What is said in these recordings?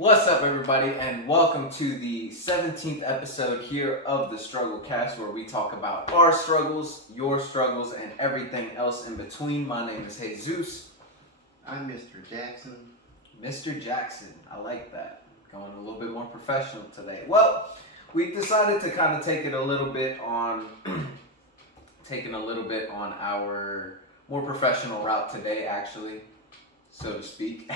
What's up, everybody, and welcome to the 17th episode here of the Struggle Cast, where we talk about our struggles, your struggles, and everything else in between. My name is Jesus. I'm Mr. Jackson. Mr. Jackson, I like that. Going a little bit more professional today. Well, we decided to kind of take it a little bit on, our more professional route today, actually, so to speak.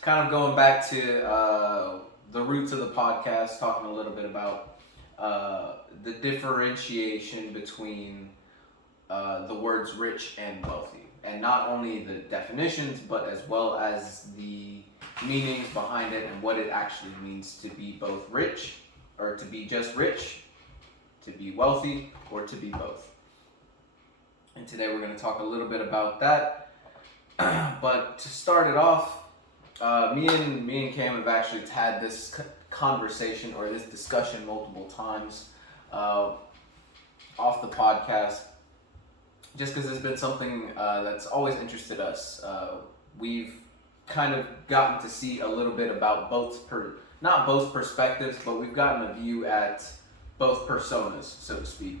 Kind of going back to the roots of the podcast, talking a little bit about the differentiation between the words rich and wealthy. And not only the definitions, but as well as the meanings behind it and what it actually means to be both rich, or to be just rich, to be wealthy, or to be both. And today we're going to talk a little bit about that. But to start it off, me and Cam have actually had this conversation or this discussion multiple times off the podcast, just because it's been something that's always interested us. We've kind of gotten to see a little bit about not both perspectives, but we've gotten a view at both personas, so to speak,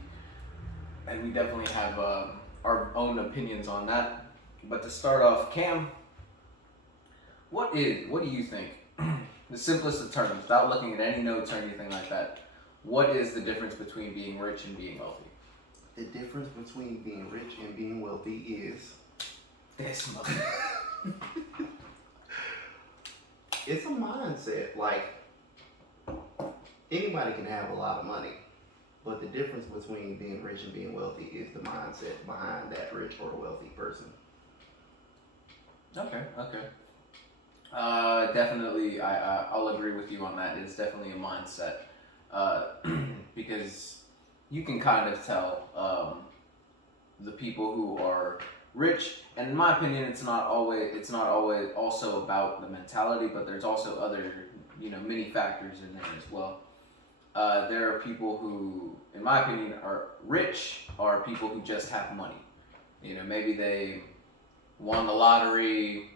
and we definitely have our own opinions on that. But to start off, Cam, what do you think, the simplest of terms, without looking at any notes or anything like that, what is the difference between being rich and being wealthy? The difference between being rich and being wealthy is... This mother... It's a mindset. Like, anybody can have a lot of money, but the difference between being rich and being wealthy is the mindset behind that rich or wealthy person. Okay. Definitely, I'll agree with you on that. It's definitely a mindset, because you can kind of tell the people who are rich, and in my opinion, it's not always also about the mentality, but there's also other many factors in there as well. There are people who, in my opinion, are rich, are people who just have money. Maybe they won the lottery,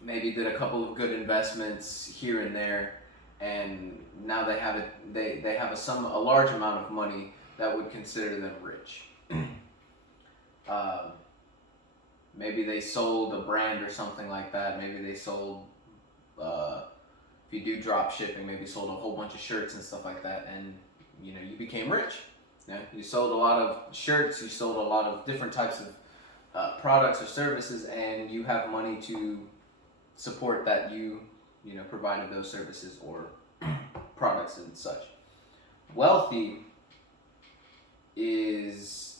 maybe did a couple of good investments here and there, and now they have a large amount of money that would consider them rich. Maybe they sold a brand or something like that. Maybe they sold, if you do drop shipping, maybe sold a whole bunch of shirts and stuff like that, and you became rich. You sold a lot of shirts, you sold a lot of different types of products or services, and you have money to support that you provided those services or products and such. Wealthy is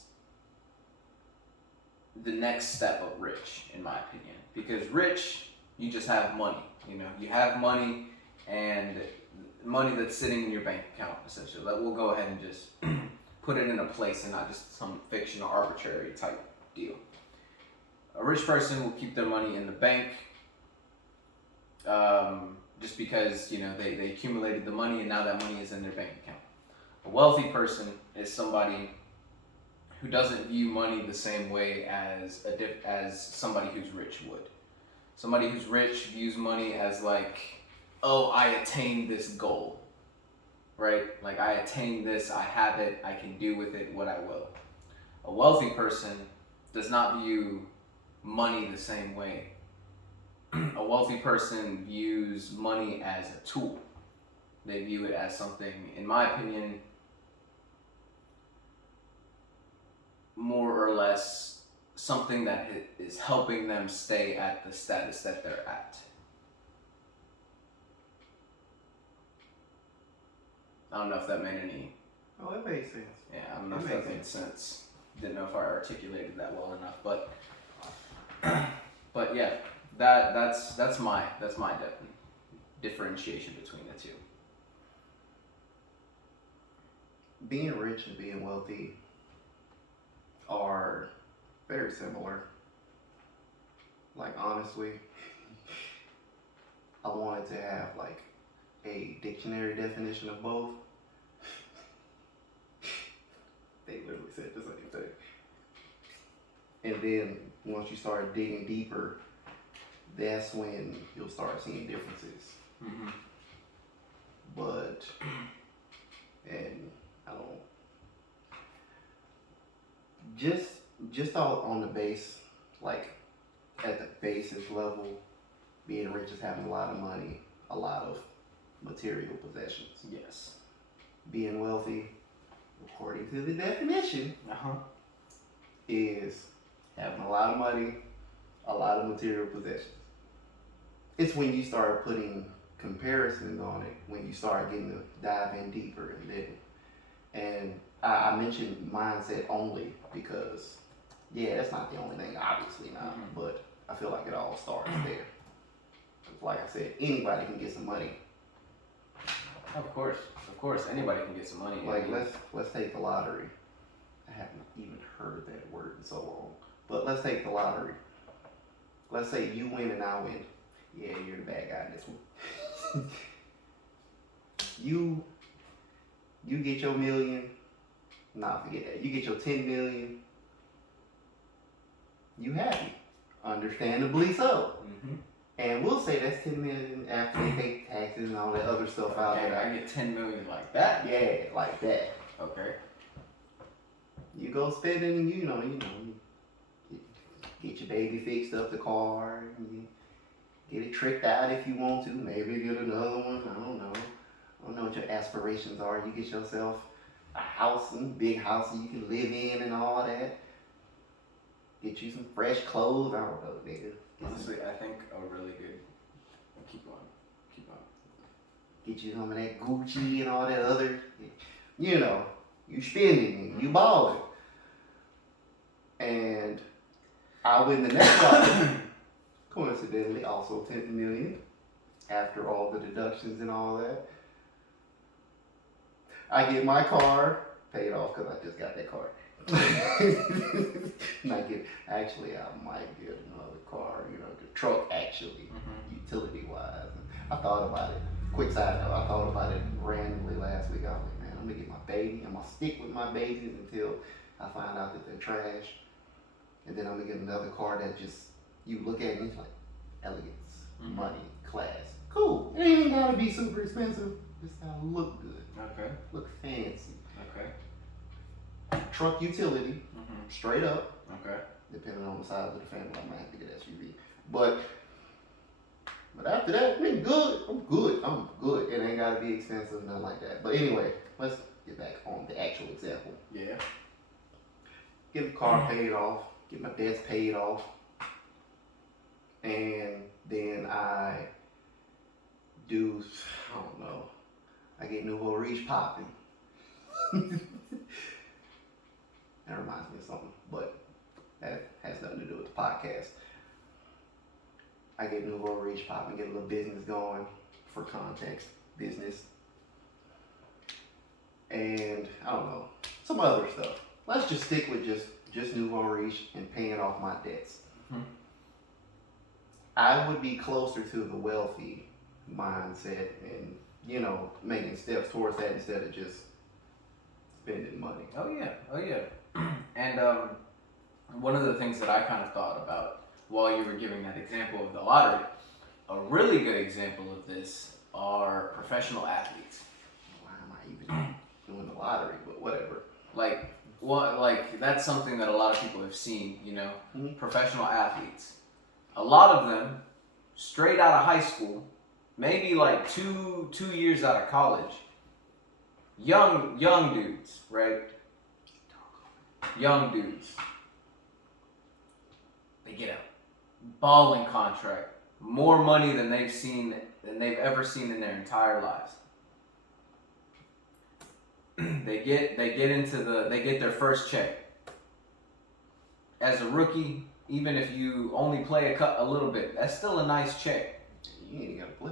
the next step of rich, in my opinion, because rich, you just have money. You have money, and money that's sitting in your bank account, essentially. We'll go ahead and just put it in a place and not just some fictional arbitrary type deal. A rich person will keep their money in the bank, just because they accumulated the money and now that money is in their bank account. A wealthy person is somebody who doesn't view money the same way as somebody who's rich would. Somebody who's rich views money as like, oh, I attained this goal, right? Like, I attained this, I have it, I can do with it what I will. A wealthy person does not view money the same way. A wealthy person views money as a tool. They view it as something, in my opinion, more or less something that is helping them stay at the status that they're at. I don't know if that made any... Oh, it makes sense. Yeah, I don't know if that made sense. Didn't know if I articulated that well enough, but yeah, that's my differentiation between the two. Being rich and being wealthy are very similar. Like, honestly, I wanted to have like a dictionary definition of both. They literally said the same thing. And then once you start digging deeper, that's when you'll start seeing differences. Mm-hmm. But, and I don't, just on the base, like at the basis level, being rich is having a lot of money, a lot of material possessions. Yes. Being wealthy, according to the definition, is having a lot of money, a lot of material possessions. It's when you start putting comparisons on it, when you start getting to dive in deeper and I mentioned mindset only because, yeah, that's not the only thing, obviously not, but I feel like it all starts there. Like I said, anybody can get some money. Of course, anybody can get some money. Like let's take the lottery. I haven't even heard that word in so long, but let's take the lottery. Let's say you win and I win. Yeah, you're the bad guy in this one. you get your million. Nah, forget that. You get your 10 million. You happy, understandably so. Mm-hmm. And we'll say that's 10 million after they take taxes and all that other stuff out there. I get 10 million like that? Yeah, like that. Okay. You go spending and you get your baby fixed up the car, and you get it tricked out if you want to, maybe get another one, I don't know what your aspirations are. You get yourself a house, and big house that you can live in and all that. Get you some fresh clothes, I don't know, nigga. Honestly, I think a really good. Keep on. Get you some of that Gucci and all that other. You spending, you balling. And I win the next lottery. Coincidentally, also 10 million. After all the deductions and all that. I get my car paid off because I just got that car. Actually, I might get another car, the truck actually, utility wise. I thought about it. Quick side note, I thought about it randomly last week. I was like, man, I'm gonna get my baby. I'm gonna stick with my babies until I find out that they're trash. And then I'm gonna get another car that just, you look at it and it's like, elegance, money, class. Cool. It ain't even gotta be super expensive. Just gotta look good. Okay. Look fancy. Okay. Truck utility, straight up. Okay. Depending on the size of the family, I might have to get SUV. But after that, I'm good. It ain't gotta be expensive, nothing like that. But anyway, let's get back on the actual example. Yeah. Get the car paid off, get my debts paid off, and then I get Nouveau Riche popping. That reminds me of something, but that has nothing to do with the podcast. I get Nouveau Riche popping, get a little business going, for context, business. And I don't know, some other stuff. Let's just stick with just Nouveau Riche and paying off my debts. I would be closer to the wealthy mindset and, making steps towards that instead of just spending money. Oh yeah. And one of the things that I kind of thought about while you were giving that example of the lottery, a really good example of this are professional athletes. Why am I even doing the lottery? But whatever. Like that's something that a lot of people have seen. Professional athletes. A lot of them, straight out of high school, maybe like two years out of college. Young dudes, right? Young dudes. They get a balling contract, more money than they've ever seen in their entire lives. They get their first check. As a rookie, even if you only play a little bit, that's still a nice check. You ain't gotta play.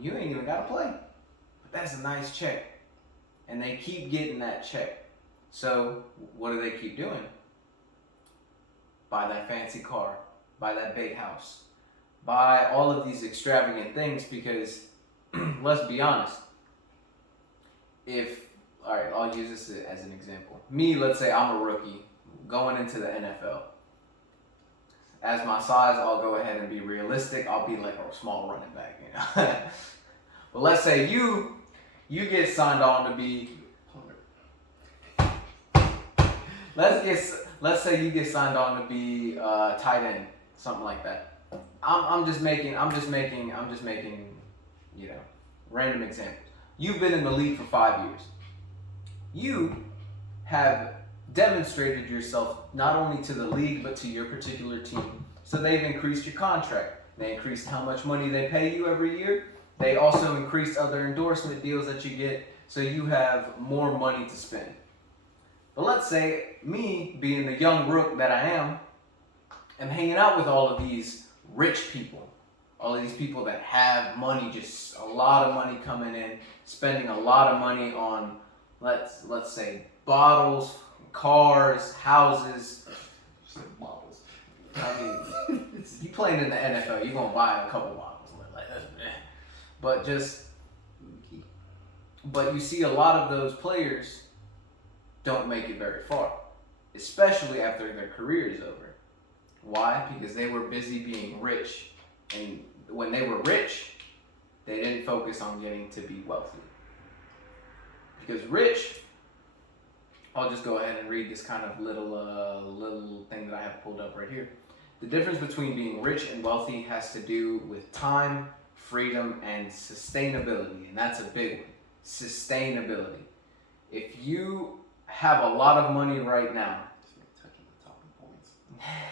You ain't even gotta play, but that's a nice check, and they keep getting that check. So what do they keep doing? Buy that fancy car, buy that big house, buy all of these extravagant things because, let's be honest, I'll use this as an example. Me, let's say I'm a rookie going into the NFL. as my size, I'll go ahead and be realistic. I'll be like a small running back, you know. But let's say you get signed on to be. Let's say you get signed on to be tight end, something like that. I'm just making, you know, random examples. You've been in the league for 5 years. You have demonstrated yourself not only to the league but to your particular team. So they've increased your contract. They increased how much money they pay you every year. They also increased other endorsement deals that you get, so you have more money to spend. But let's say me, being the young rook that I am hanging out with all of these rich people. All of these people that have money, just a lot of money coming in, spending a lot of money on, let's say, bottles, cars, houses. Bottles. I mean, you playing in the NFL, you're gonna buy a couple bottles. But you see a lot of those players don't make it very far, especially after their career is over. Why? Because they were busy being rich, and when they were rich, they didn't focus on getting to be wealthy. Because rich, I'll just go ahead and read this kind of little thing that I have pulled up right here. The difference between being rich and wealthy has to do with time, freedom, and sustainability, and that's a big one. Sustainability. If you have a lot of money right now,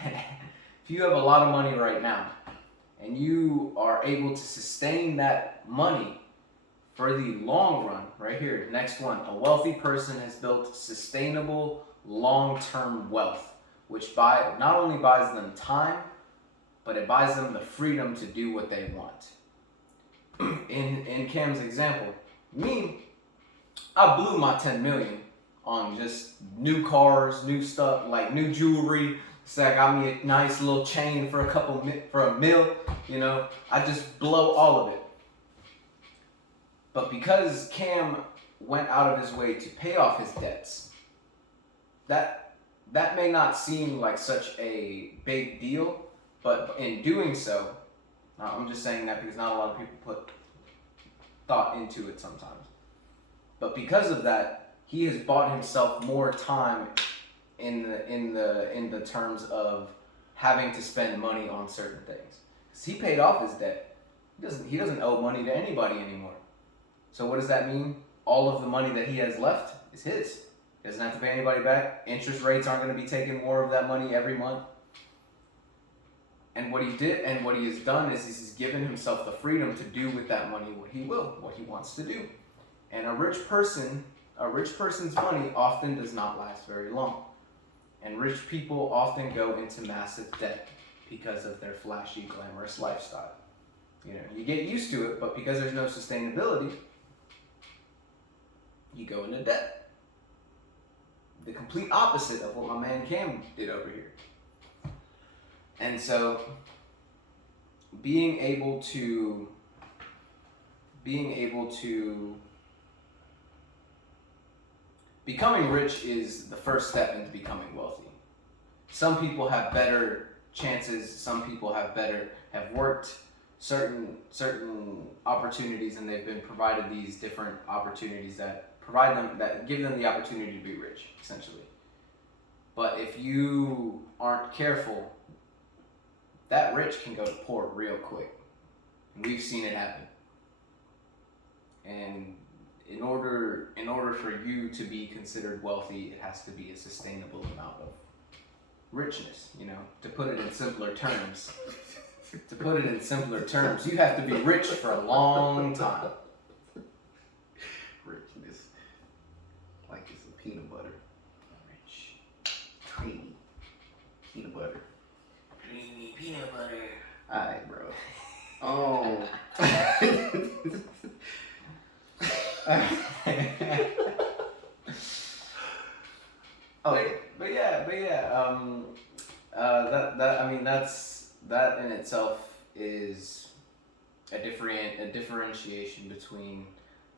if you have a lot of money right now, and you are able to sustain that money for the long run, right here, next one, a wealthy person has built sustainable long-term wealth, which not only buys them time, but it buys them the freedom to do what they want. In Cam's example, me, I blew my 10 million on just new cars, new stuff, like new jewelry. So I got me a nice little chain for a mil, you know. I just blow all of it. But because Cam went out of his way to pay off his debts, that may not seem like such a big deal, but in doing so, I'm just saying that because not a lot of people put thought into it sometimes. But because of that, he has bought himself more time in the terms of having to spend money on certain things. Because he paid off his debt. He doesn't owe money to anybody anymore. So what does that mean? All of the money that he has left is his. He doesn't have to pay anybody back. Interest rates aren't going to be taking more of that money every month. And what he has done is he's given himself the freedom to do with that money what he wants to do. And a rich person's money often does not last very long. And rich people often go into massive debt because of their flashy, glamorous lifestyle. You know, you get used to it, but because there's no sustainability, you go into debt. The complete opposite of what my man Cam did over here. And so, becoming rich is the first step into becoming wealthy. Some people have better chances. Some people have worked certain opportunities, and they've been provided these different opportunities that give them the opportunity to be rich, essentially. But if you aren't careful, that rich can go to poor real quick. And we've seen it happen. And in order for you to be considered wealthy, it has to be a sustainable amount of richness, you know. To put it in simpler terms, you have to be rich for a long time. Richness. Like it's a peanut butter. Rich. Creamy. Peanut butter. Creamy peanut butter. Alright, bro. Oh. That in itself is a differentiation between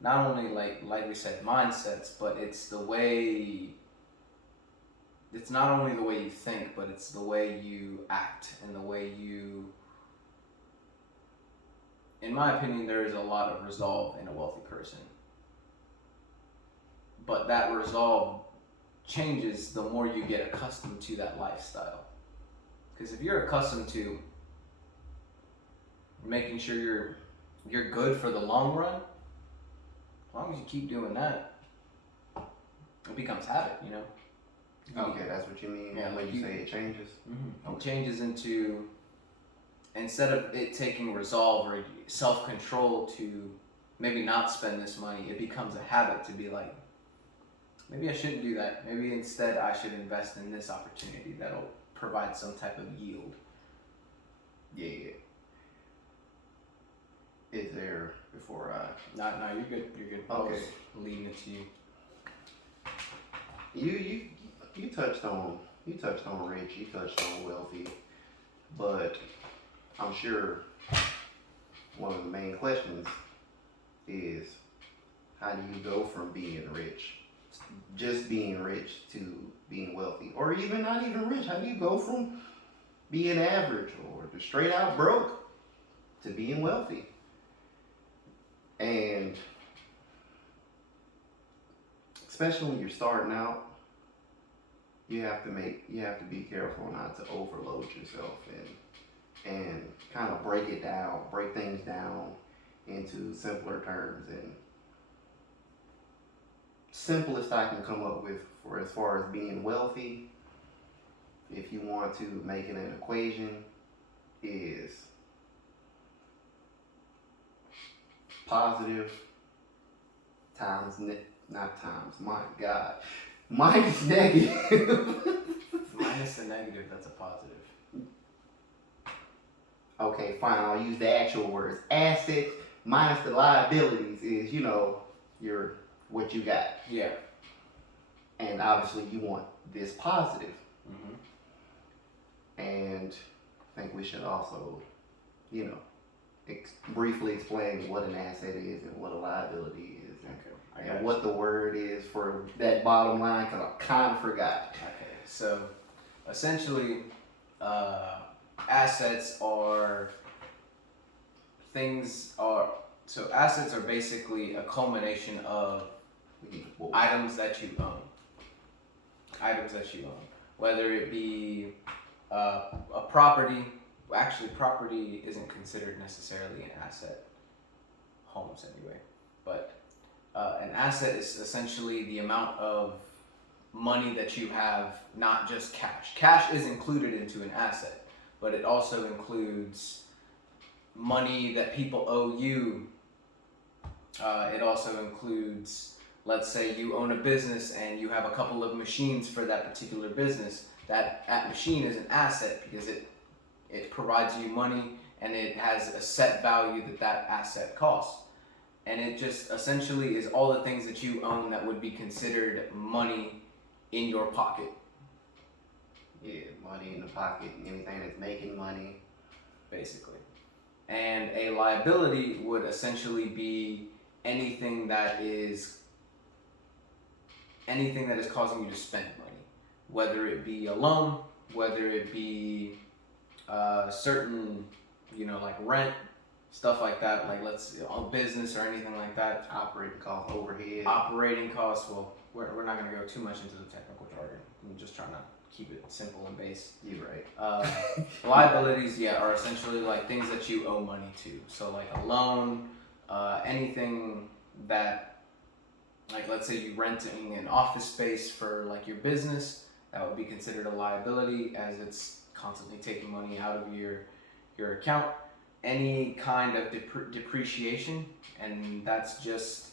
not only like we said mindsets, but it's the way it's not only the way you think, but it's the way you act and the way you, in my opinion, there is a lot of resolve in a wealthy person. But that resolve changes the more you get accustomed to that lifestyle. Because if you're accustomed to making sure you're good for the long run, as long as you keep doing that, it becomes habit, you know? Okay, that's what you mean when you say it changes? Mm-hmm. It changes into, instead of it taking resolve or self-control to maybe not spend this money, it becomes a habit to be like, maybe I shouldn't do that. Maybe instead I should invest in this opportunity that'll provide some type of yield. Yeah. Is there, before I... No, you're good. You're good. Okay. I was leading it to you. You touched on rich, you touched on wealthy, but I'm sure one of the main questions is, how do you go from being rich, just being rich, to being wealthy, or even not even rich? How do you go from being average or just straight out broke to being wealthy? And especially when you're starting out, you have to be careful not to overload yourself and kind of break things down into simpler terms. And simplest I can come up with for as far as being wealthy, if you want to make it an equation, is positive times minus negative. Minus the negative, that's a positive. Okay, fine, I'll use the actual words. Assets minus the liabilities is, your what you got. Yeah. And obviously you want this positive. Mm-hmm. And I think we should also, briefly explain what an asset is and what a liability is. And what the word is for that bottom line, because I kind of forgot. Okay, so essentially, assets are basically a culmination of items that you own. Whether it be a property. Actually, property isn't considered necessarily an asset. Homes, anyway. But an asset is essentially the amount of money that you have, not just cash. Cash is included into an asset, but it also includes money that people owe you. It also includes, let's say you own a business and you have a couple of machines for that particular business. That machine is an asset because it provides you money and it has a set value that asset costs. And it just essentially is all the things that you own that would be considered money in your pocket. Yeah, money in the pocket, anything that's making money. Basically. And a liability would essentially be anything that is causing you to spend money. Whether it be a loan, whether it be certain, like rent, stuff like that, like on business or anything like that. Operating costs, overhead. Operating costs, well, we're not going to go too much into the technical jargon. I'm just trying to keep it simple and base. You're right. Liabilities, are essentially like things that you owe money to. So like a loan, anything that, like let's say you're renting an office space for like your business, that would be considered a liability as it's constantly taking money out of your account. Any kind of depreciation, and that's just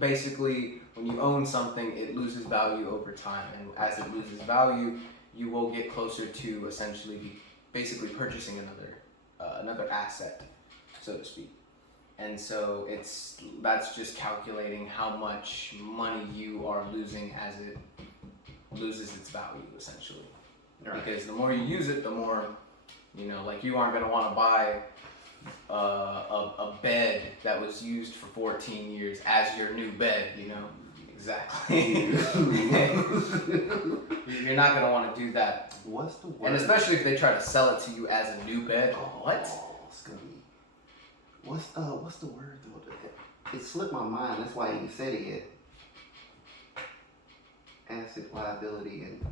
basically when you own something, it loses value over time, and as it loses value, you will get closer to essentially basically purchasing another asset, so to speak. And so that's just calculating how much money you are losing as it loses its value, essentially. Right. Because the more you use it, the more, like you aren't going to want to buy a bed that was used for 14 years as your new bed, Exactly. You're not going to want to do that. What's the word? And especially if they try to sell it to you as a new bed. What? It's gonna be. What's the word though? It slipped my mind. That's why I ain't said it yet. Asset, liability, and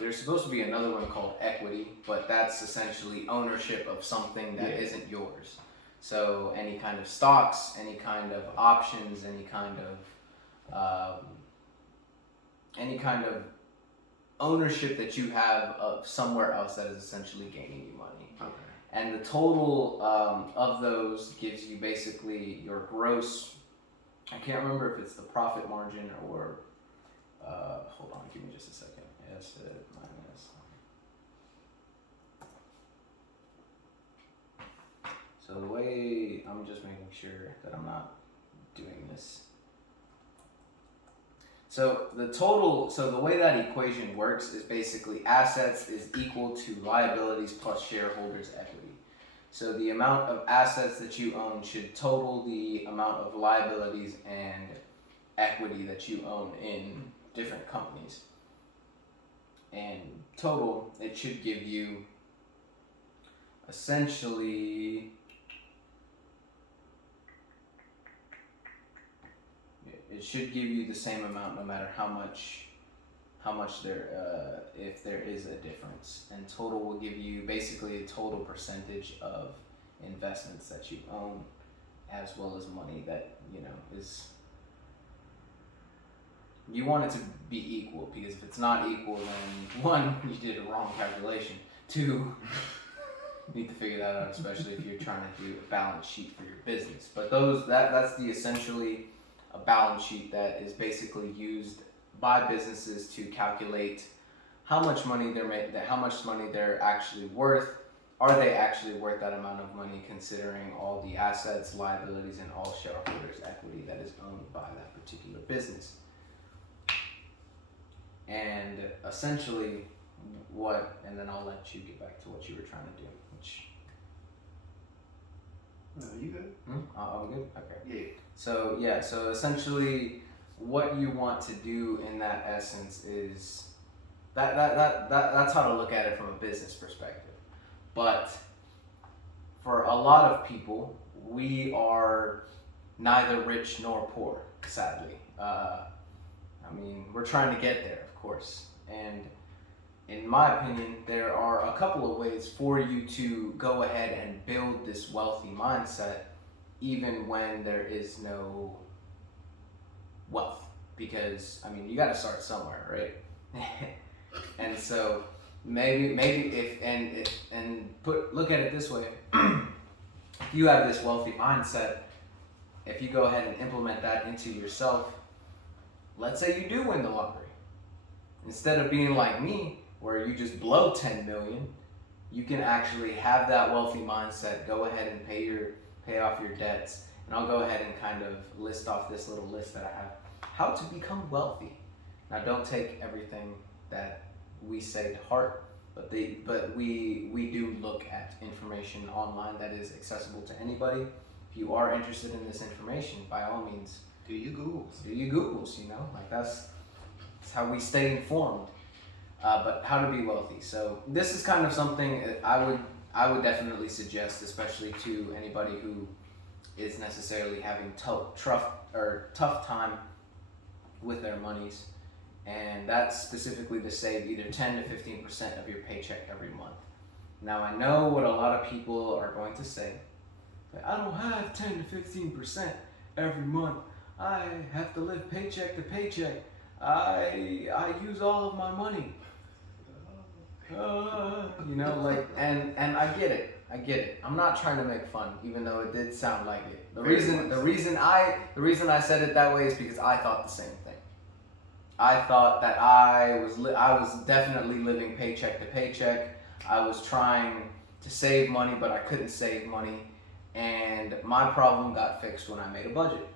there's supposed to be another one called equity, but that's essentially ownership of something that isn't yours. So any kind of stocks, any kind of options, any kind of ownership that you have of somewhere else that is essentially gaining you money. Okay. And the total of those gives you basically your gross. I can't remember if it's the profit margin or. Hold on, give me just a second. Asset minus. So the way I'm just making sure that I'm not doing this. So the way that equation works is basically assets is equal to liabilities plus shareholders' equity. So the amount of assets that you own should total the amount of liabilities and equity that you own in different companies. And total, it should give you essentially, it should give you the same amount no matter how much there, if there is a difference. And total will give you basically a total percentage of investments that you own, as well as money that, is, you want it to be equal, because if it's not equal, then one, you did a wrong calculation. Two, you need to figure that out, especially if you're trying to do a balance sheet for your business. But that's the essentially a balance sheet that is basically used by businesses to calculate how much money they're actually worth. Are they actually worth that amount of money, considering all the assets, liabilities, and all shareholders' equity that is owned by that particular business? And essentially, and then I'll let you get back to what you were trying to do. No, you good? I'm good? Okay. Yeah. So essentially, what you want to do in that essence is that's how to look at it from a business perspective. But for a lot of people, we are neither rich nor poor, sadly. We're trying to get there, of course. And in my opinion, there are a couple of ways for you to go ahead and build this wealthy mindset, even when there is no wealth. Because, you got to start somewhere, right? And so maybe look at it this way. If you have this wealthy mindset, if you go ahead and implement that into yourself, let's say you do win the lottery. Instead of being like me, where you just blow 10 million, you can actually have that wealthy mindset, go ahead and pay off your debts. And I'll go ahead and kind of list off this little list that I have. How to become wealthy. Now, don't take everything that we say to heart, but we do look at information online that is accessible to anybody. If you are interested in this information, by all means, do your Googles, that's how we stay informed. But how to be wealthy. So this is kind of something that I would definitely suggest, especially to anybody who is necessarily having tough time with their monies, and that's specifically to save either 10 to 15% of your paycheck every month. Now, I know what a lot of people are going to say. I don't have 10 to 15% every month. I have to live paycheck to paycheck. I use all of my money. And I get it. I'm not trying to make fun, even though it did sound like it. The reason I said it that way is because I thought the same thing. I thought that I was definitely living paycheck to paycheck. I was trying to save money, but I couldn't save money, and my problem got fixed when I made a budget.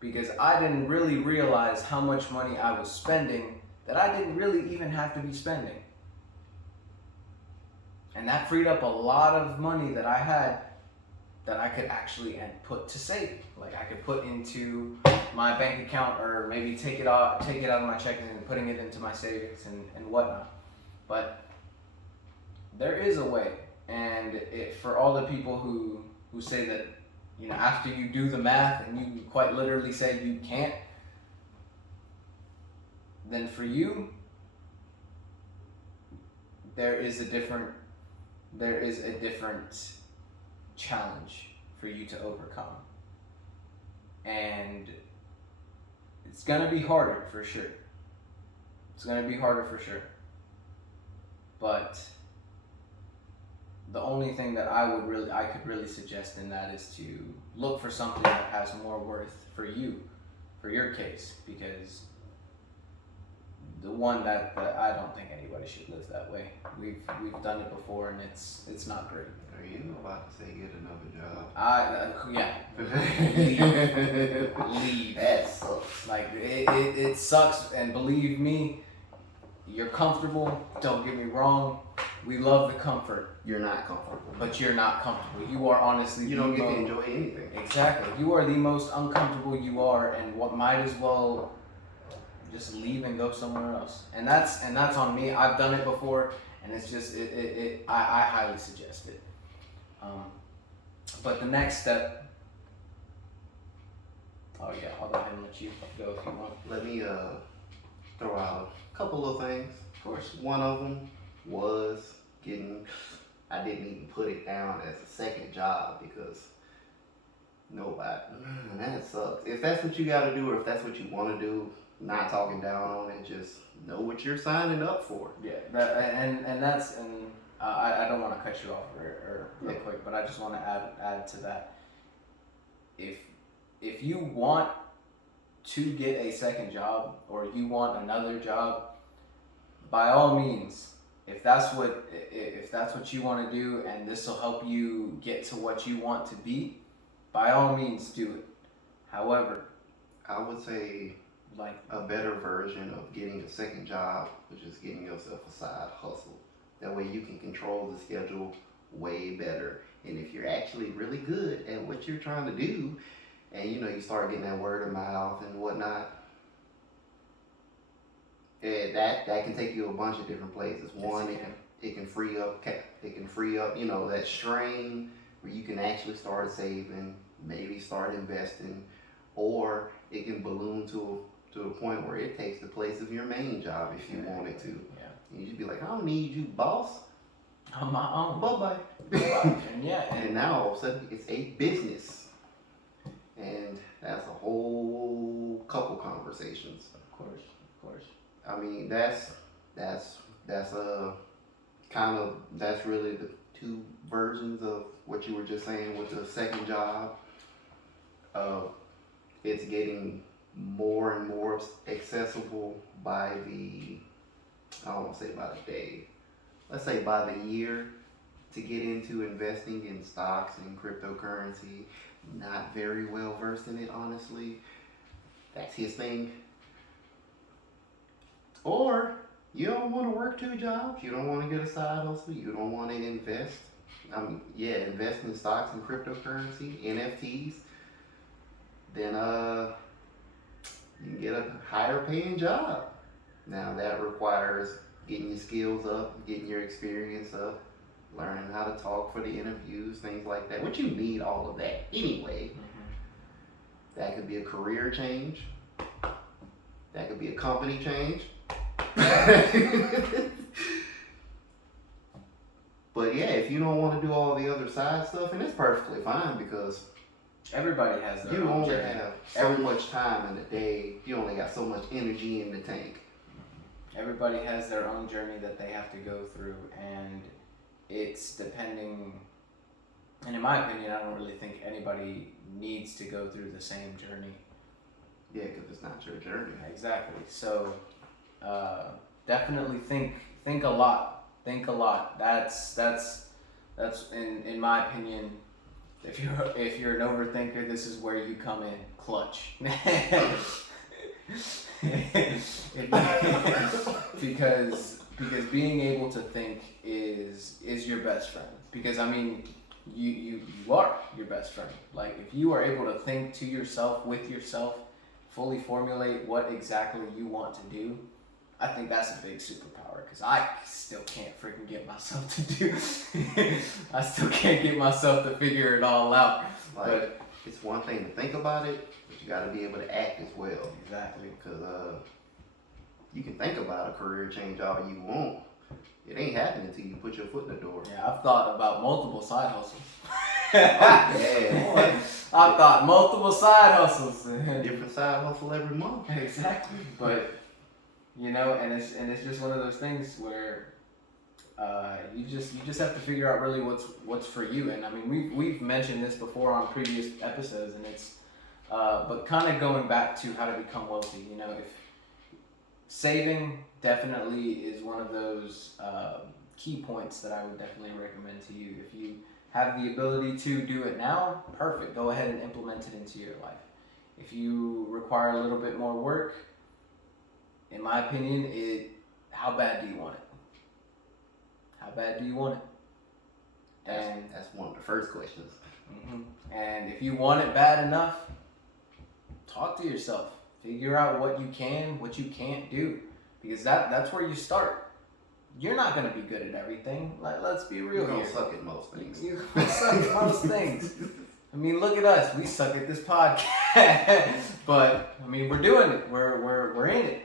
Because I didn't really realize how much money I was spending that I didn't really even have to be spending. And that freed up a lot of money that I had that I could actually and put to save. Like I could put into my bank account, or maybe take it out of my checking and putting it into my savings and whatnot. But there is a way, and for all the people who say that, after you do the math and you quite literally say you can't, then for you, there is a different challenge for you to overcome. And it's gonna be harder for sure. But the only thing that I could really suggest in that is to look for something that has more worth for you, for your case, because the one that I don't think anybody should live that way. We've done it before, and it's not great. Are you about to say get another job? Leave. That sucks. Like it sucks, and believe me, you're comfortable. Don't get me wrong. We love the comfort. You're not comfortable. But you're not comfortable. You are honestly. You don't get to enjoy anything. Exactly. You are the most uncomfortable you are, and what might as well just leave and go somewhere else. And that's on me. I've done it before, and it's just I highly suggest it. But the next step. Oh yeah, I'll go ahead and let you go if you want. Let me throw out a couple of things. Of course. One of them was I didn't even put it down as a second job because that sucks. If that's what you got to do, or if that's what you want to do, not talking down on it, just know what you're signing up for. Yeah, I don't want to cut you off real quick, but I just want to add to that. If you want to get a second job, or you want another job, by all means, if that's what you want to do, and this will help you get to what you want to be, by all means do it. However, I would say a better version of getting a second job was just getting yourself a side hustle. That way you can control the schedule way better. And if you're actually really good at what you're trying to do, and you start getting that word of mouth and whatnot, that can take you a bunch of different places. One, it can free up that strain where you can actually start saving, maybe start investing, or it can balloon to a point where it takes the place of your main job if you wanted to. Yeah. And you just be like, I don't need you, boss. On my own. Bye-bye. And now all of a sudden it's a business. And that's a whole couple conversations. Of course. I mean, that's really the two versions of what you were just saying with the second job. It's getting more and more accessible by I don't want to say by the day, let's say by the year, to get into investing in stocks and cryptocurrency. Not very well versed in it, honestly. That's his thing. Or you don't want to work two jobs, you don't want to get a side hustle, you don't want to invest. Invest in stocks and cryptocurrency, NFTs. Then you can get a higher paying job. Now that requires getting your skills up, getting your experience up, learning how to talk for the interviews, things like that. Which you need all of that anyway. Mm-hmm. That could be a career change. That could be a company change. But yeah, if you don't want to do all the other side stuff, and it's perfectly fine, because everybody has their own journey. You only have so much time in the day. You only got so much energy in the tank. Everybody has their own journey that they have to go through, and it's depending. And in my opinion, I don't really think anybody needs to go through the same journey. Yeah, because it's not your journey. Exactly. So definitely think a lot. Think a lot. That's in my opinion. If you're an overthinker, this is where you come in clutch. because being able to think is your best friend. Because I mean, you are your best best friend. Like, if you are able to think to yourself, with yourself, fully formulate what exactly you want to do, I think that's a big superpower, because I still can't freaking get myself to do. I still can't get myself to figure it all out. Like, but it's one thing to think about it, but you got to be able to act as well. Exactly. Because you can think about a career change all you want. It ain't happening until you put your foot in the door. Yeah, I've thought about multiple side hustles. Yeah. I've thought multiple side hustles. Different side hustle every month. Exactly. But you know, and it's just one of those things where you just have to figure out really what's for you. And I mean, we've mentioned this before on previous episodes, and it's but kind of going back to how to become wealthy. You know, if saving definitely is one of those key points that I would definitely recommend to you. If you have the ability to do it now, perfect. Go ahead and implement it into your life. If you require a little bit more work, in my opinion, how bad do you want it? How bad do you want it? And that's one of the first questions. Mm-hmm. And if you want it bad enough, talk to yourself. Figure out what you can, what you can't do, because that's where you start. You're not going to be good at everything. Let's be real. You're going to suck at most things. You're going to suck at most things. I mean, look at us. We suck at this podcast. But, I mean, we're doing it. We're in it.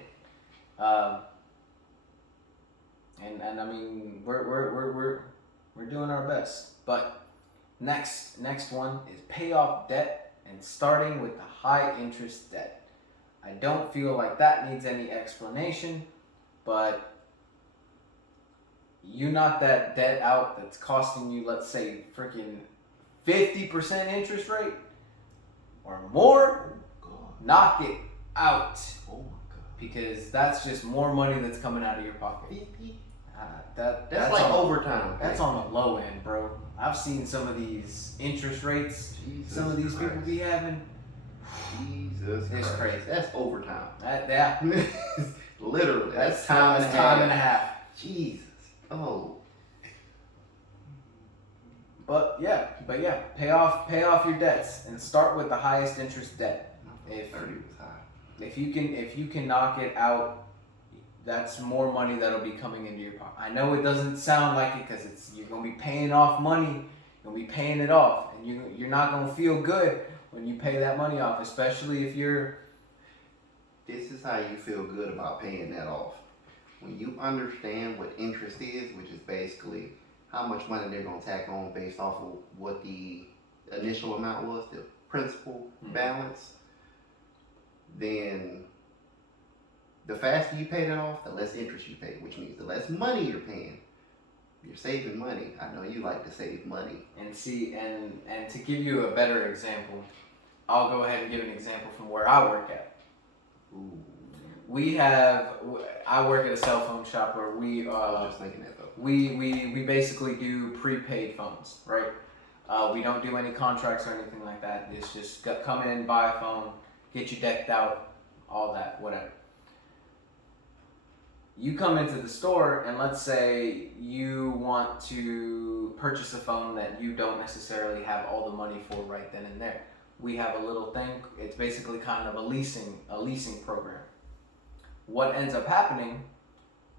And I mean, we're doing our best. But next one is pay off debt, and starting with the high interest debt. I don't feel like that needs any explanation, but you knock that debt out that's costing you, let's say, freaking 50% interest rate or more, knock it out. Oh my God. Because that's just more money that's coming out of your pocket. 50? That's like overtime. That's on the low end, bro. I've seen some of these interest rates some of these people be having. Jesus It's Christ. crazy. That's overtime. Yeah. Literally. That's time and a half. Jesus. Oh. But yeah, pay off your debts and start with the highest interest debt. If 30 was high. If you can knock it out, that's more money that'll be coming into your pocket. I know it doesn't sound like it, because you're gonna be paying off money, you're gonna be paying it off, and you're not gonna feel good when you pay that money off, especially if you're. This is how you feel good about paying that off. When you understand what interest is, which is basically how much money they're going to tack on based off of what the initial amount was, the principal balance, then the faster you pay that off, the less interest you pay, which means the less money you're paying. You're saving money. I know you like to save money. And see, and to give you a better example, I'll go ahead and give an example from where I work at. Ooh. I work at a cell phone shop where we I was just thinking that though. We basically do prepaid phones, right? We don't do any contracts or anything like that. It's just come in, buy a phone, get you decked out, all that, whatever. You come into the store, and let's say you want to purchase a phone that you don't necessarily have all the money for right then and there. We have a little thing. It's basically kind of a leasing program. What ends up happening,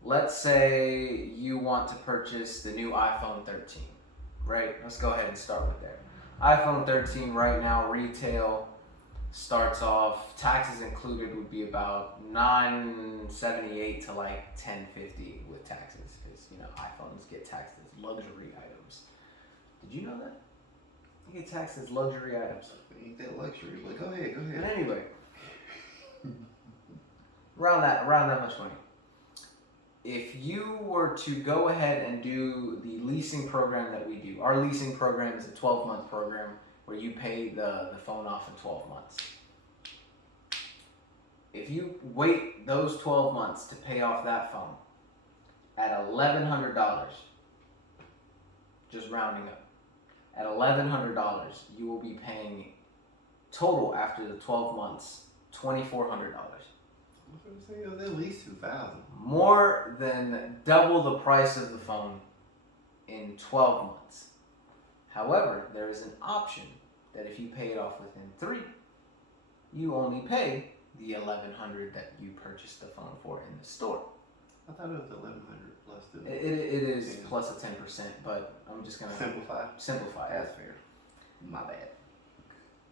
let's say you want to purchase the new iPhone 13, right? Let's go ahead and start with there. iPhone 13 right now, retail starts off, taxes included, would be about $978 to like $1050 with taxes, because iPhones get taxed as luxury items. Did you know that? They get taxed as luxury items. Ain't that luxury, but go ahead. But anyway, around that much money. If you were to go ahead and do the leasing program that we do, our leasing program is a 12-month program where you pay the phone off in 12 months. If you wait those 12 months to pay off that phone at $1,100, just rounding up, at $1,100, you will be paying total after the 12 months, $2,400. I was going to say it was at least $2,000. More than double the price of the phone in 12 months. However, there is an option that if you pay it off within 3, you only pay the $1,100 that you purchased the phone for in the store. I thought it was 1,100 plus the. It is plus a 10%, but I'm just gonna simplify. That's fair. My bad.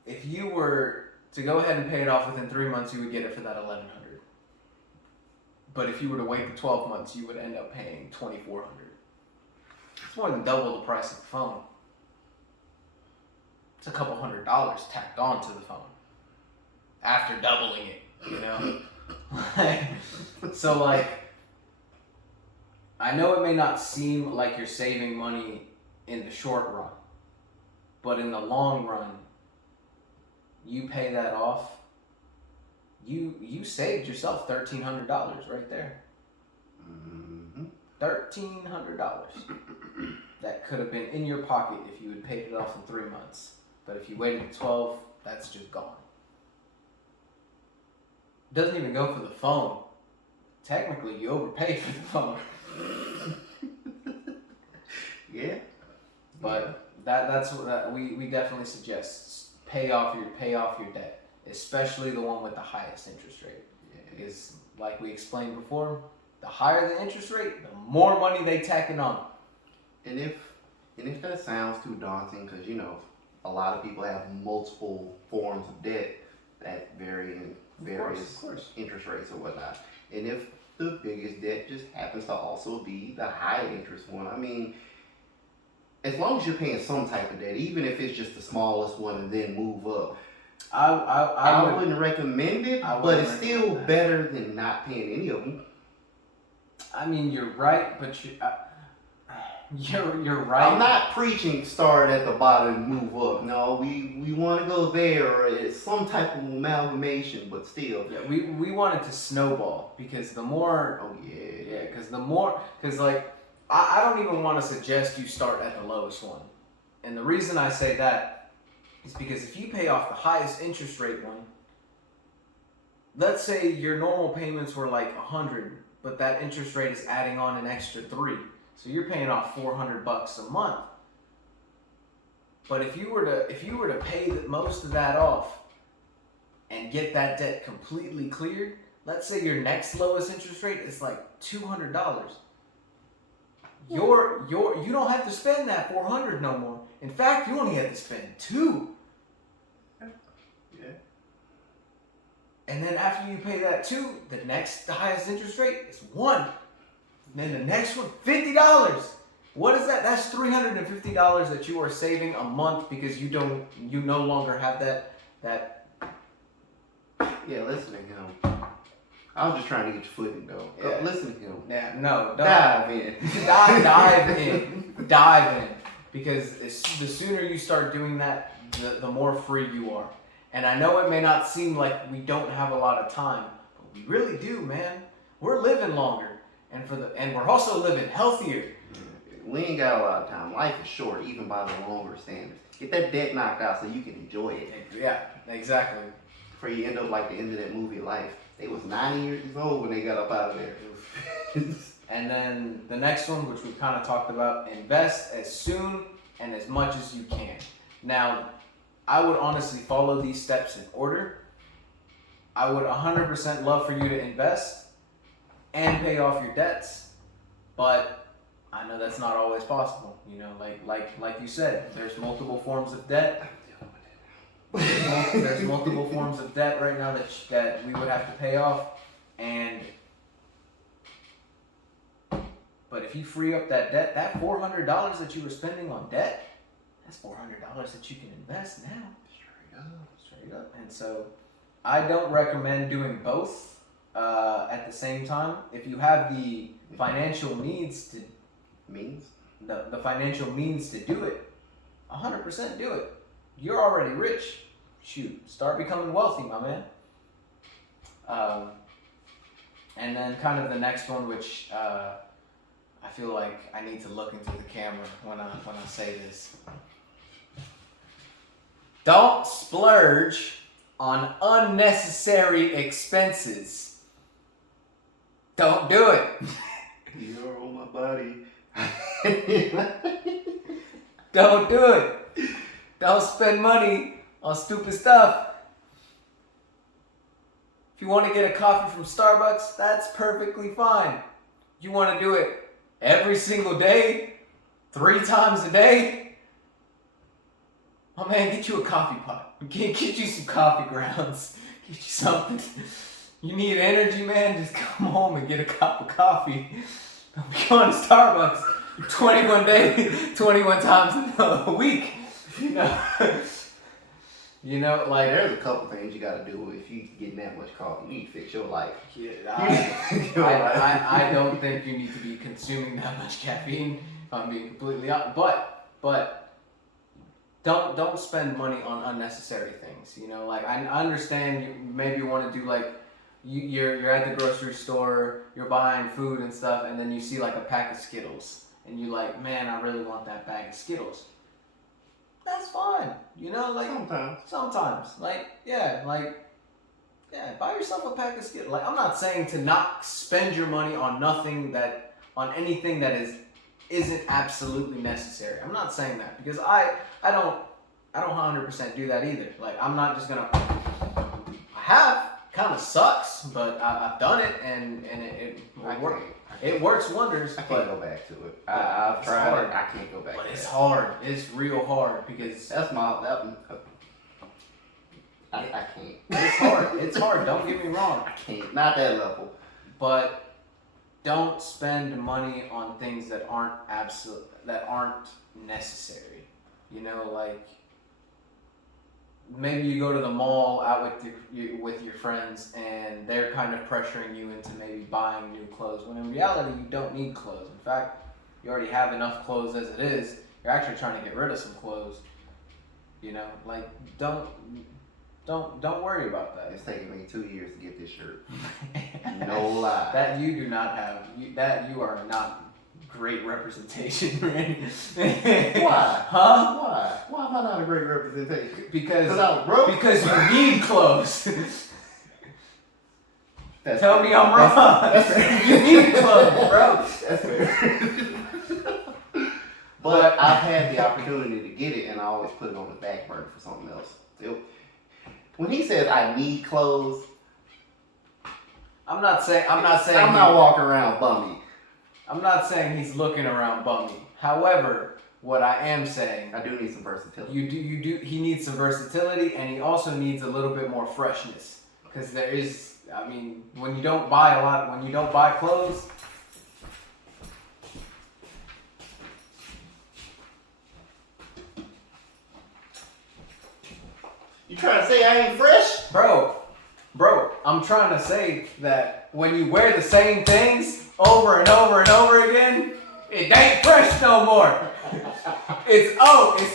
If you were to go ahead and pay it off within 3 months, you would get it for that $1,100. But if you were to wait the 12 months, you would end up paying $2,400. It's more than double the price of the phone. It's a couple $100 tacked onto the phone after doubling it, you know? So, like, I know it may not seem like you're saving money in the short run, but in the long run, you pay that off, you saved yourself $1,300 right there. Mm-hmm. $1,300 that could have been in your pocket if you had paid it off in 3 months. But if you waited 12, that's just gone. Doesn't even go for the phone. Technically, you overpaid for the phone. Yeah. But that's what we definitely suggest. Pay off your debt, especially the one with the highest interest rate. Yeah. Because, like we explained before, the higher the interest rate, the more money they tack it on. And if that sounds too daunting, because a lot of people have multiple forms of debt that vary in various interest rates or whatnot. And if the biggest debt just happens to also be the high interest one, I mean, as long as you're paying some type of debt, even if it's just the smallest one and then move up, I wouldn't recommend it, but it's still better than not paying any of them. I mean, you're right, but you're right. I'm not preaching start at the bottom and move up. No, we want to go there, or it's some type of amalgamation, but still. Yeah, we want it to snowball, because the more. Oh yeah. Yeah, because like I don't even want to suggest you start at the lowest one, and the reason I say that is because if you pay off the highest interest rate one, let's say your normal payments were like $100, but that interest rate is adding on an extra $3. So you're paying off $400 a month. But if you were to pay most of that off and get that debt completely cleared, let's say your next lowest interest rate is like $200. You don't have to spend that $400 no more. In fact, you only have to spend $2. Yeah. And then after you pay that $2, the highest interest rate is $1. And then the next one, $50. What is that? That's $350 that you are saving a month because you no longer have that. Yeah, listen to him. I was just trying to get your foot in though. Yeah. Listen to him. Yeah, no, don't. Dive in. Dive in. Because the sooner you start doing that, the more free you are. And I know it may not seem like we don't have a lot of time, but we really do, man. We're living longer. And we're also living healthier. We ain't got a lot of time. Life is short, even by the longer standards. Get that debt knocked out so you can enjoy it. Yeah, exactly. Before you end up like the end of that movie Life. They was 90 years old when they got up out of there. And then the next one, which we've kind of talked about, invest as soon and as much as you can. Now, I would honestly follow these steps in order. I would 100% love for you to invest and pay off your debts, but I know that's not always possible. Like you said, there's multiple forms of debt. There's multiple forms of debt right now that we would have to pay off, but if you free up that debt, that $400 that you were spending on debt, that's $400 that you can invest now. Straight up. And so, I don't recommend doing both. At the same time, if you have the financial the financial means to do it, 100% do it. You're already rich. Shoot, start becoming wealthy, my man. And then kind of the next one, which I feel like I need to look into the camera when I say this. Don't splurge on unnecessary expenses. Don't do it. You're on my body. Don't do it. Don't spend money on stupid stuff. If you want to get a coffee from Starbucks, that's perfectly fine. You want to do it every single day, 3 times a day? Oh man, get you a coffee pot. Get you some coffee grounds. Get you something. You need energy, man? Just come home and get a cup of coffee. Don't be going to Starbucks 21 times a week. You know, like there's a couple things you gotta do if you getting that much coffee. You need to fix your life. I don't think you need to be consuming that much caffeine. If I'm being completely honest, but don't spend money on unnecessary things. You know, like I understand you maybe want to do like you're at the grocery store, you're buying food and stuff, and then you see like a pack of Skittles, and you like, man, I really want that bag of Skittles. That's fine, you know, like sometimes, buy yourself a pack of Skittles. Like, I'm not saying to not spend your money on anything that isn't absolutely necessary. I'm not saying that because I don't 100% do that either. Like, I'm not just gonna. I have kind of sucks, but I've done it and it works wonders. I can't go back to it. I've tried it. I can't go back. But it's hard. It's real hard because I can't. It's hard. It's hard. Don't get me wrong. I can't. Not that level. But don't spend money on things that aren't necessary. You know, like maybe you go to the mall out with your friends and they're kind of pressuring you into maybe buying new clothes when in reality you don't need clothes. In fact, you already have enough clothes as it is. You're actually trying to get rid of some clothes. You know, like don't worry about that. It's taken me 2 years to get this shirt. No lie. That you do not have. You are not great representation, Randy. Why? Huh? Why am I not a great representation? Because I'm broke. Because you need clothes. Tell fair. me I'm wrong. That's fair. You need clothes, bro. That's fair. But I've had the opportunity to get it, and I always put it on the back burner for something else. When he says I need clothes, I'm not saying. I'm not walking around bummy. I'm not saying he's looking around bummy. However, what I am saying, I do need some versatility. You do. He needs some versatility, and he also needs a little bit more freshness. Because there is, I mean, when you don't buy clothes. You trying to say I ain't fresh? Bro, I'm trying to say that when you wear the same things over and over and over again, it ain't fresh no more. It's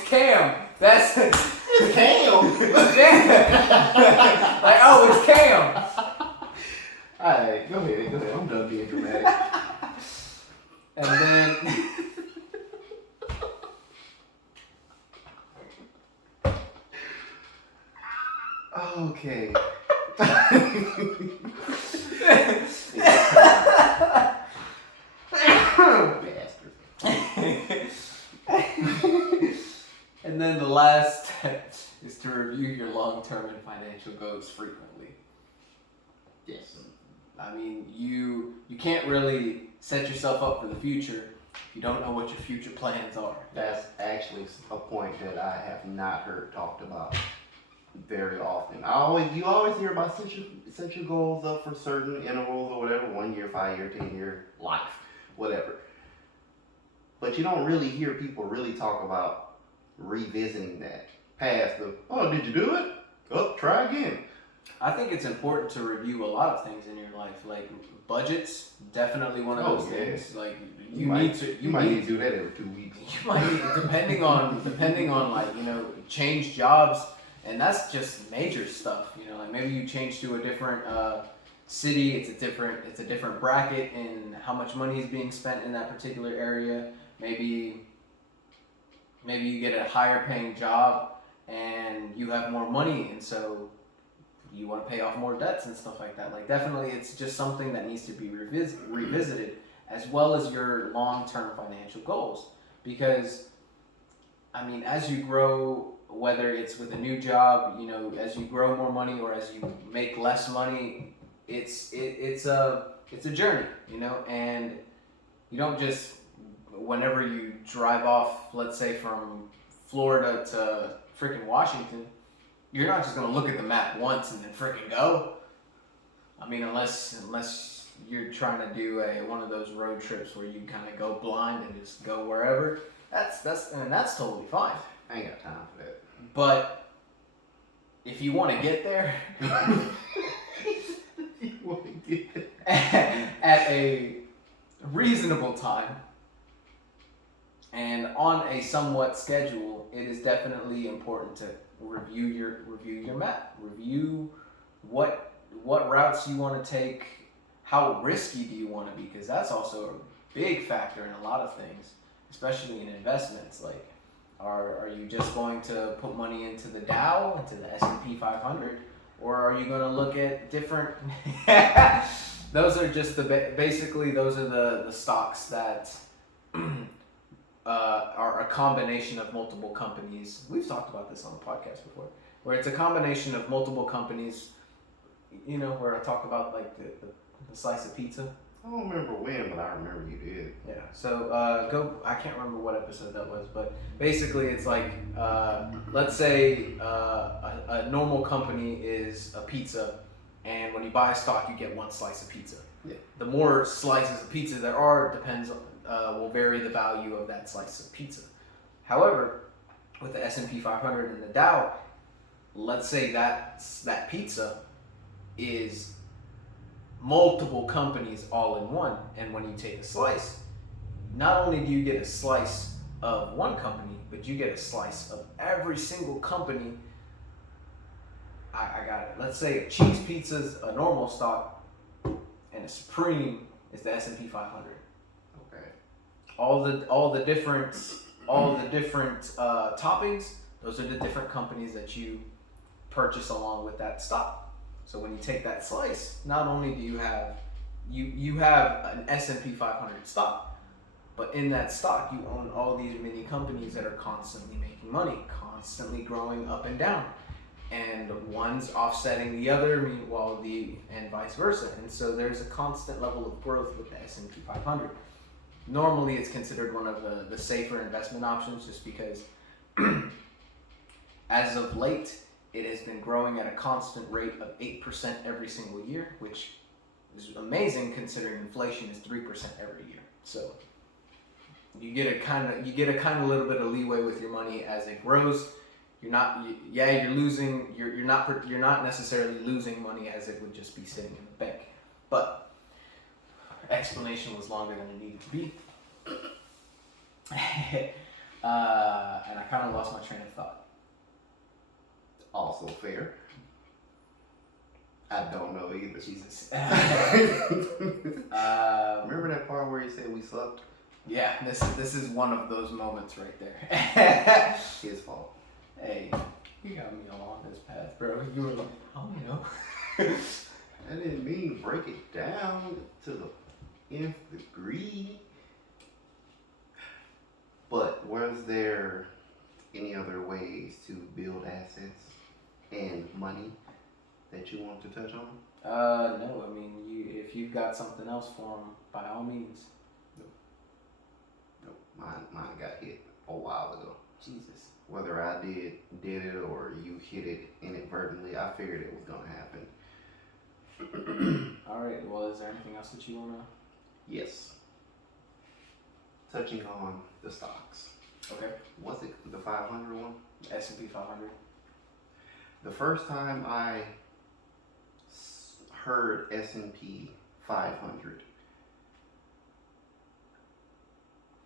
Cam. That's It's Cam. Yeah. Like, it's Cam. Alright, go ahead. I'm done being dramatic. And then okay. And then the last step is to review your long-term and financial goals frequently. Yes. I mean, you can't really set yourself up for the future if you don't know what your future plans are. That's actually a point that I have not heard talked about very often. You always hear about set your goals up for certain intervals or whatever, 1 year, 5 year, 10 year, life, whatever. But you don't really hear people really talk about revisiting that past the, did you do it? Oh, try again. I think it's important to review a lot of things in your life, like budgets. Definitely one of those things. Like you might need to do that every 2 weeks. You might need, depending on like change jobs, and that's just major stuff. Like maybe you change to a different city. It's a different bracket in how much money is being spent in that particular area. Maybe you get a higher paying job and you have more money, and so you want to pay off more debts and stuff like that. Like definitely it's just something that needs to be revisited, as well as your long-term financial goals. Because I mean, as you grow whether it's with a new job, as you grow more money or as you make less money, it's a journey, and you don't just, whenever you drive off, let's say from Florida to freaking Washington, you're not just gonna look at the map once and then freaking go. I mean, unless you're trying to do one of those road trips where you kind of go blind and just go wherever. That's totally fine. I ain't got time for that. But if you want to get there, at a reasonable time and on a somewhat schedule, it is definitely important to review your map, review what routes you want to take, how risky do you want to be, because that's also a big factor in a lot of things, especially in investments. Like, are you just going to put money into the Dow, into the S&P 500, or are you going to look at different? Those are just basically those are the stocks that are a combination of multiple companies. We've talked about this on the podcast before, where it's a combination of multiple companies. Where I talk about like the slice of pizza. I don't remember when, but I remember you did. Yeah. So I can't remember what episode that was, but basically it's like, let's say a normal company is a pizza, and when you buy a stock, you get one slice of pizza. Yeah. The more slices of pizza there are, will vary the value of that slice of pizza. However, with the S&P 500 and the Dow, let's say that pizza is multiple companies all in one, and when you take a slice, not only do you get a slice of one company, but you get a slice of every single company. I got it. Let's say a cheese pizza's a normal stock, and a Supreme is the S&P 500. Okay. All the different toppings, those are the different companies that you purchase along with that stock. So when you take that slice, not only do you have an S&P 500 stock, but in that stock you own all these mini companies that are constantly making money, constantly growing up and down, and one's offsetting the other, and vice versa. And so there's a constant level of growth with the S&P 500. Normally, it's considered one of the safer investment options, just because as of late, it has been growing at a constant rate of 8% every single year, which is amazing considering inflation is 3% every year. So you get a kind of little bit of leeway with your money as it grows. You're losing. You're not necessarily losing money as it would just be sitting in the bank. But explanation was longer than it needed to be, and I kind of lost my train of thought. Also fair. I don't know either. Jesus. Remember that part where you said we sucked? Yeah, this is one of those moments right there. His fault. Hey, you got me along this path, bro. You were like, oh, I didn't mean to break it down to the nth degree. But was there any other ways to build assets and money that you want to touch on? No. I mean, if you've got something else for them, by all means. Nope. Mine got hit a while ago. Jesus. Whether I did it or you hit it inadvertently, I figured it was gonna happen. All right. Well, is there anything else that you wanna? Yes. Touching on the stocks. Okay. Was it the 500 one? S&P 500. The first time I heard S&P 500,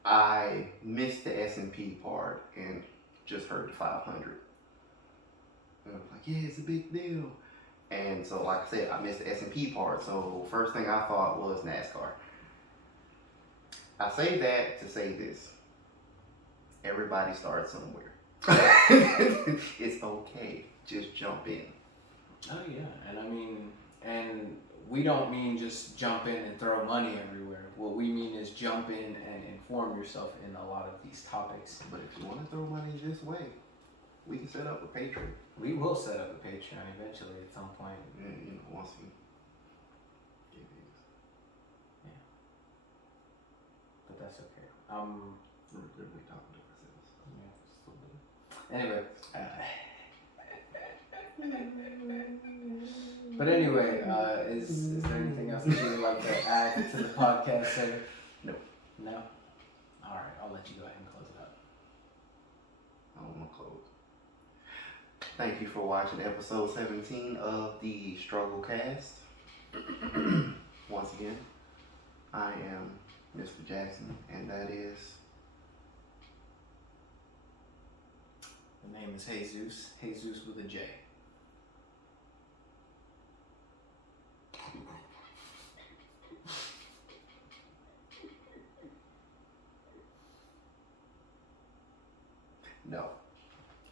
I missed the S&P part and just heard the 500. And I was like, yeah, it's a big deal. And so, like I said, I missed the S&P part. So first thing I thought was NASCAR. I say that to say this. Everybody starts somewhere. It's okay. Just jump in. Oh yeah, and we don't mean just jump in and throw money everywhere. What we mean is jump in and inform yourself in a lot of these topics. But if you want to throw money this way, we can set up a Patreon. We will set up a Patreon eventually at some point. And, you know, once we get views. But that's okay. We're literally talking to ourselves. Anyway. But anyway, is there anything else that you would like to add to the podcast, sir? No. No? Alright, I'll let you go ahead and close it up. I don't want to close. Thank you for watching episode 17 of the Struggle Cast. Once again, I am Mr. Jackson, and that is... The name is Jesus. Jesus with a J. No.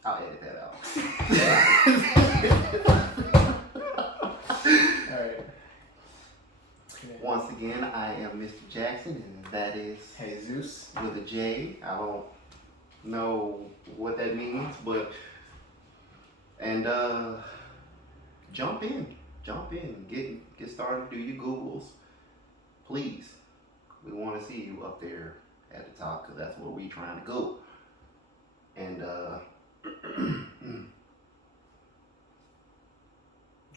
I'll edit that out. Alright. Once again, I am Mr. Jackson, and that is Jesus. with a J. I don't know what that means, but jump in, get started, do your Googles, please. We want to see you up there at the top because that's where we trying to go. And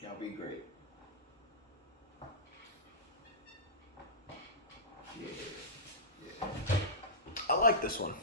Y'all be great. yeah. I like this one.